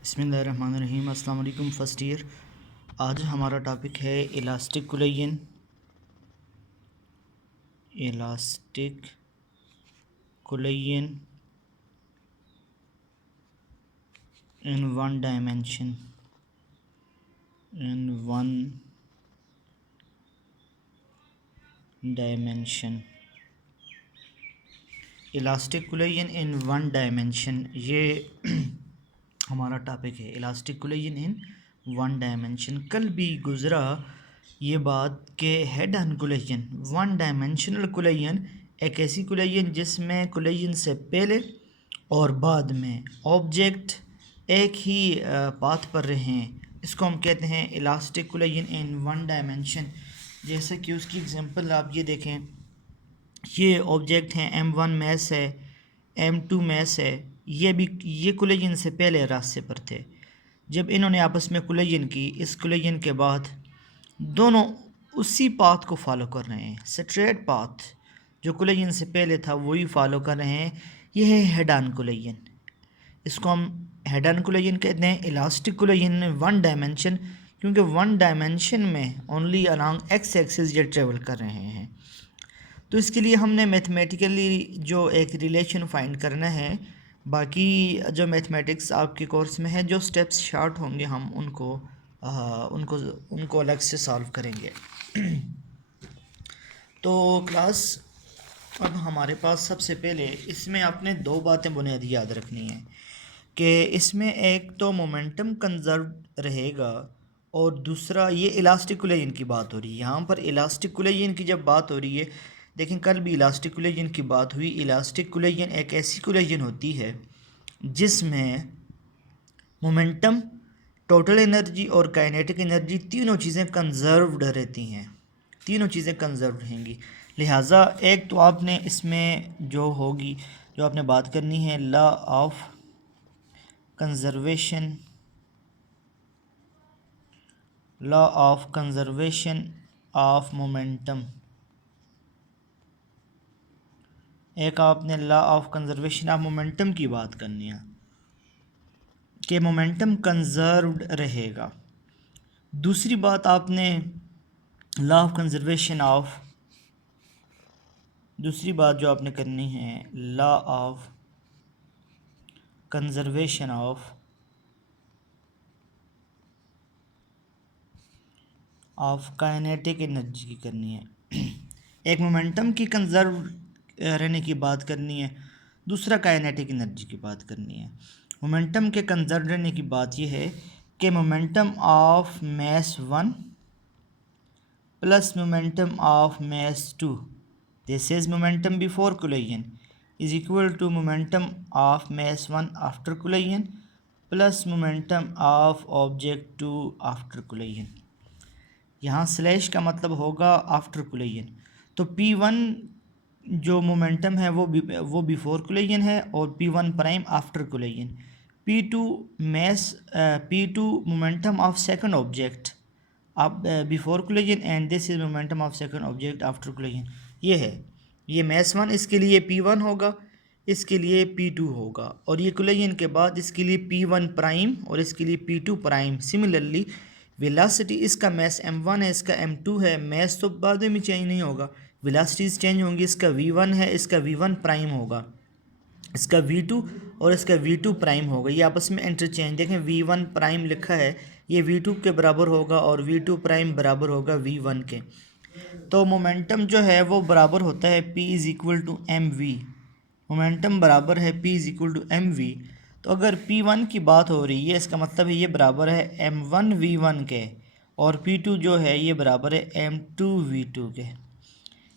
बिस्मिल्लाहिर्रहमानिर्रहीम। अस्सलाम वालेकुम फ़र्स्ट ईयर। आज हमारा टॉपिक है elastic collision. Elastic collision in one dimension. Elastic collision in one dimension, ये हमारा टॉपिक है। Elastic collision in one dimension. कल भी गुज़रा ये बात कि head on collision, one dimensional collision एक ऐसी कोलिजन जिसमें कोलिजन से पहले और बाद में ऑब्जेक्ट एक ही पाथ पर रहे हैं, इसको हम कहते हैं elastic collision in one dimension. जैसे कि उसकी एग्जांपल आप ये देखें, ये ऑब्जेक्ट हैं, M1 मैस है, M2 मैस है। ये कोलिजन से पहले रास्ते पर थे। जब इन्होंने आपस में कोलिजन की, इस कोलिजन के बाद दोनों उसी पाथ को फॉलो कर रहे हैं। स्ट्रेट पाथ जो कोलिजन से पहले था वही फॉलो कर रहे हैं। यह है हेड ऑन कोलिजन। इसको हम हेड ऑन कोलिजन कहते हैं। इलास्टिक कोलिजन वन डायमेंशन, क्योंकि वन डायमेंशन में ओनली अलॉन्ग एक्स एक्सिस ये ट्रेवल कर रहे हैं। तो इसके लिए हमने मैथमेटिकली जो एक रिलेशन फाइंड करना है। बाकी जो मैथमेटिक्स आपके कोर्स में है, जो स्टेप्स शार्ट होंगे, हम उनको अलग से सॉल्व करेंगे। तो क्लास, अब हमारे पास सबसे पहले इसमें आपने दो बातें बुनियादी याद रखनी है कि इसमें एक तो मोमेंटम कंजर्व रहेगा और दूसरा ये इलास्टिक कोलिजन की बात हो रही है। यहाँ पर इलास्टिक कोलिजन की जब बात हो रही है, देखें कल भी इलास्टिक कोलिजन की बात हुई। इलास्टिक कोलिजन एक ऐसी कोलिजन होती है जिसमें मोमेंटम, टोटल एनर्जी और काइनेटिक एनर्जी तीनों चीज़ें कंजर्व्ड रहती हैं। तीनों चीज़ें कंजर्व रहेंगी। लिहाजा एक तो आपने इसमें जो होगी, जो आपने बात करनी है, law of conservation, law of conservation of momentum. एक आपने law of conservation of momentum की बात करनी है कि मोमेंटम कंजर्व्ड रहेगा। दूसरी बात आपने लॉ ऑफ कंजर्वेशन ऑफ, दूसरी बात जो आपने करनी है, law of conservation of kinetic energy की करनी है। एक मोमेंटम की कंजर्व रहने की बात करनी है, दूसरा काइनेटिक एनर्जी की बात करनी है। मोमेंटम के कंजर्व रहने की बात यह है कि मोमेंटम ऑफ मैस 1 प्लस momentum of mass 2, this is momentum before collision, is equal to momentum of mass 1 after collision plus momentum of object 2 after collision. यहाँ स्लैश का मतलब होगा आफ्टर कोलिजन। तो P1 जो मोमेंटम है वो बिफोर कोलिजन है और P1 prime after collision. P2 momentum of second object अब before collision and this is momentum of second object after collision. ये है, ये मैस 1, इसके लिए P1 होगा, इसके लिए P2 होगा, और ये कोलिजन के बाद इसके लिए P1 प्राइम और इसके लिए P2 प्राइम। सिमिलरली वेलोसिटी, इसका मैस M1 है, इसका M2 है। मैस तो बाद में चेंज नहीं होगा, वेलोसिटीज़ चेंज होंगी। इसका V1 है, इसका V1 प्राइम होगा, इसका V2 और इसका V2 प्राइम होगा। ये आपस में इंटरचेंज, देखें V1 प्राइम लिखा है, ये V2 के बराबर होगा और V2 प्राइम बराबर होगा V1 के। तो मोमेंटम जो है वो बराबर होता है P is equal to MV। Momentum बराबर है P is equal to MV। तो अगर P1 की बात हो रही है, इसका मतलब है ये बराबर है M1 V1 के, और P2 जो है ये बराबर है M2 V2 के।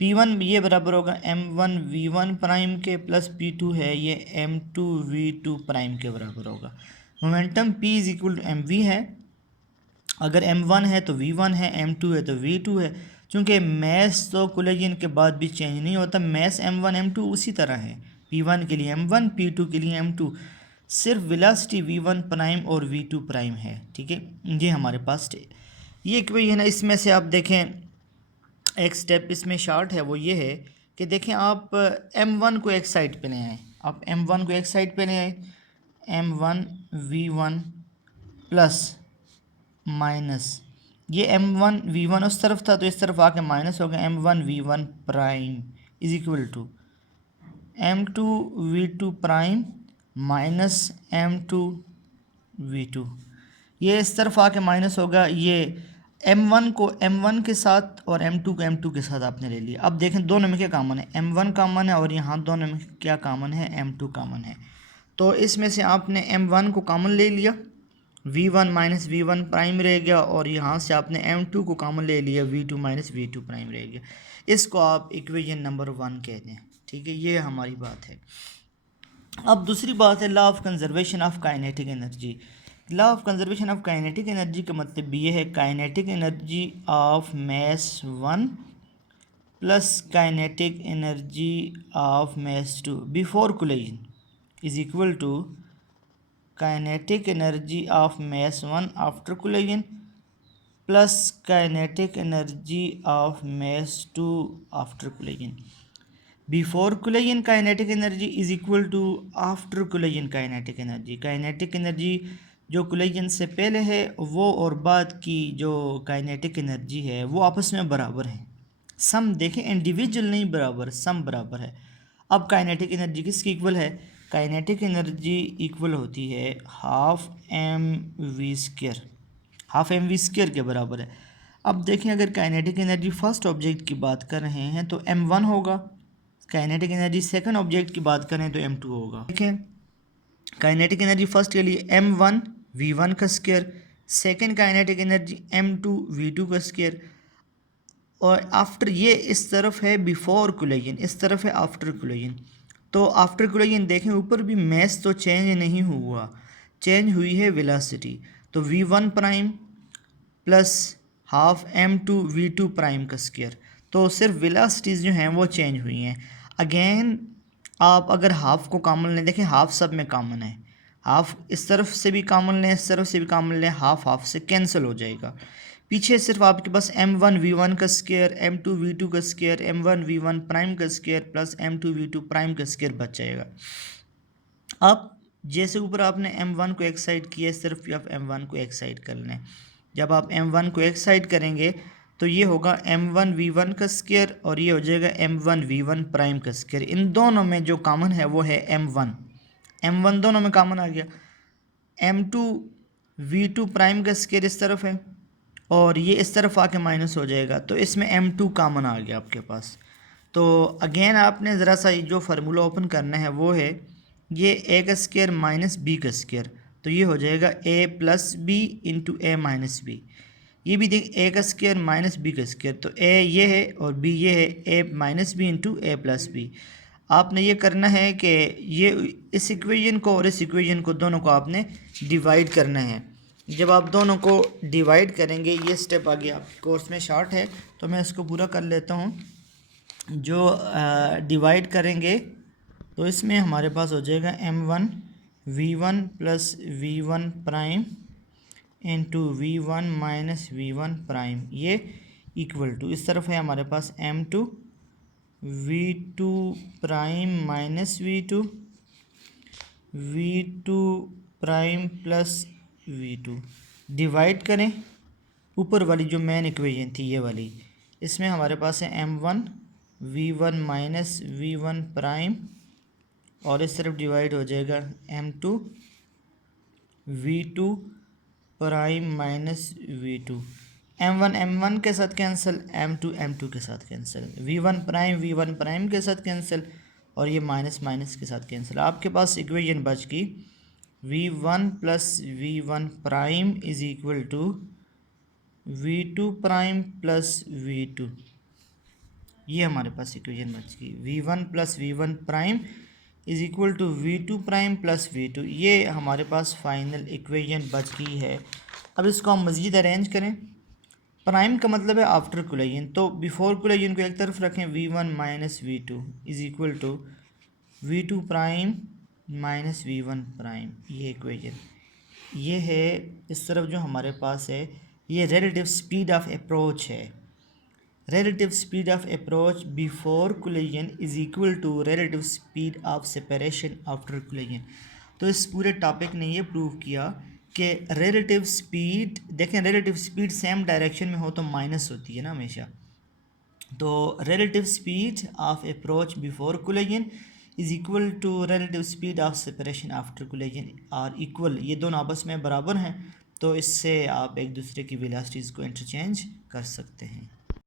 P1 ये बराबर होगा M1 V1 प्राइम के प्लस P2 है ये M2 V2 प्राइम के बराबर होगा। Momentum P is equal to MV है। अगर M1 है तो V1 है, M2 है तो V2 है। चूँकि मैस तो कोलिजन के बाद भी चेंज नहीं होता, मैस M1 M2 उसी तरह है। P1 के लिए M1, P2 के लिए M2, सिर्फ वेलोसिटी V1 प्राइम और V2 प्राइम है। ठीक है, ये हमारे पास ये इक्वेशन है। इसमें से आप देखें, एक स्टेप इसमें शॉर्ट है, वो ये है कि देखें आप M1 को एक साइड पे ले आए, आप M1 को एक साइड पे ले आए, M1 V1 प्लस माइनस ये m1v1 उस तरफ था तो इस तरफ आके माइनस हो गया m1v1 prime is equal to m2v2 prime minus m2v2। ये इस तरफ आके माइनस होगा, ये m1 को m1 के साथ और m2 को m2 के साथ आपने ले लिया। अब देखें दोनों में क्या कॉमन है, m1 कॉमन है और यहाँ दोनों में क्या कॉमन है, m2 कॉमन है। तो इसमें से आपने m1 को कॉमन ले लिया, v1 माइनस v1 प्राइम रह गया, और यहाँ से आपने m2 को कॉमन ले लिया, v2 माइनस v2 प्राइम रह गया। इसको आप इक्वेशन नंबर 1 कहते हैं। ठीक है, ये हमारी बात है। अब दूसरी बात है law of conservation of kinetic energy. Law of conservation of kinetic energy का मतलब ये है kinetic energy of mass 1 plus kinetic energy of mass 2 before collision is equal to kinetic energy of mass 1 after collision plus kinetic energy of mass 2 after collision. Before collision kinetic energy is equal to after collision kinetic energy. Kinetic energy जो collision से पहले है वो और बाद की जो kinetic energy है वो आपस में बराबर है। सम देखें इंडिविजुअल नहीं बराबर, सम बराबर है। अब काइनेटिक एनर्जी किसकी इक्वल है, काइनेटिक एनर्जी इक्वल होती है half m v square, half m v square के बराबर है। अब देखें अगर काइनेटिक एनर्जी फर्स्ट ऑब्जेक्ट की बात कर रहे हैं तो m1 होगा, काइनेटिक एनर्जी सेकंड ऑब्जेक्ट की बात करें तो m2 होगा। देखें काइनेटिक एनर्जी फर्स्ट के लिए m1 v1 का square, second kinetic energy m2 v2 का स्क्वायर, और आफ्टर ये इस तरफ है बिफोर कोलिजन, इस तरफ है आफ्टर कोलिजन। तो आफ्टर कोलिजन देखें ऊपर भी मास तो चेंज नहीं हुआ, चेंज हुई है वेलोसिटी। तो v1 prime plus half m2 v2 prime का स्क्वायर, तो सिर्फ वेलोसिटीज़ जो हैं वो चेंज हुई हैं। अगेन आप अगर हाफ को कॉमन लें, देखें हाफ सब में कॉमन है, हाफ इस तरफ से भी कॉमन लें, इस तरफ से भी कॉमन लें, हाफ हाफ से कैंसिल हो जाएगा। पीछे सिर्फ आपके पास m1 v1 का स्क्वायर, m2 v2 का स्क्वायर, m1 v1 प्राइम का square plus m2 v2 prime का स्क्वायर बच जाएगा। अब जैसे ऊपर आपने m1 को एक साइड किया, सिर्फ आप m1 को एक साइड कर लें। जब आप m1 को एक साइड करेंगे तो ये होगा m1 v1 का स्क्वायर और ये हो जाएगा m1 v1 प्राइम का स्क्वायर। इन दोनों में जो कॉमन है वो है m1 दोनों में कॉमन आ गया। m2 v2 प्राइम का स्क्वायर इस तरफ है और ये इस तरफ आके माइनस हो जाएगा, तो इसमें m2 कॉमन आ गया आपके पास। तो अगेन आपने ज़रा सा जो फार्मूला ओपन करना है वो है ये ए का स्क्वायर माइनस बी का स्क्वायर, तो ये हो जाएगा a plus b into a minus b. ये भी देख ए का स्क्वायर माइनस बी का स्क्वायर, तो ए ये है और बी ये है, a minus b into a plus b. आपने ये करना है कि ये इस इक्वेशन को और इस इक्वेशन को दोनों को आपने डिवाइड करना है। जब आप दोनों को डिवाइड करेंगे, ये स्टेप आगे आपके कोर्स में शॉर्ट है तो मैं इसको पूरा कर लेता हूँ। जो डिवाइड करेंगे तो इसमें हमारे पास हो जाएगा m1 v1 plus v1 prime into v1 minus v1 prime, ये इक्वल टू इस तरफ है हमारे पास m2 v2 prime minus v2 prime plus v2। Divide करें ऊपर वाली जो मेन इक्वेशन थी ये वाली, इसमें हमारे पास है m1 v1 minus v1 prime और इस तरफ डिवाइड हो जाएगा m2 v2 prime minus v2। m1 के साथ कैंसिल, m2 के साथ कैंसिल, v1 प्राइम के साथ कैंसिल और ये माइनस माइनस के साथ कैंसिल। आपके पास इक्वेशन बच गई v1 plus v1 prime is equal to v2 prime plus v2। ये हमारे पास इक्वेशन बच गई v1 plus v1 prime is equal to v2 prime plus v2। ये हमारे पास फाइनल इक्वेशन बच गई है। अब इसको हम मज़ीद अरेंज करें। प्राइम का मतलब है आफ्टर कोलिजन, तो बिफोर कोलिजन को एक तरफ रखें, v1 minus v2 is equal to v2 prime minus v1 prime. ये इक्वेशन ये है। इस तरफ जो हमारे पास है ये रिलेटिव स्पीड ऑफ अप्रोच है। relative speed of approach before collision is equal to relative speed of separation after collision। तो इस पूरे टॉपिक ने ये प्रूव किया कि रिलेटिव स्पीड, देखें रिलेटिव स्पीड सेम डायरेक्शन में हो तो माइनस होती है ना हमेशा। तो relative speed of approach before collision is equal to relative speed of separation after collision और इक्वल, ये दोनों आपस में बराबर हैं, तो इससे आप एक दूसरे की वेलोसिटीज़ को इंटरचेंज कर सकते हैं।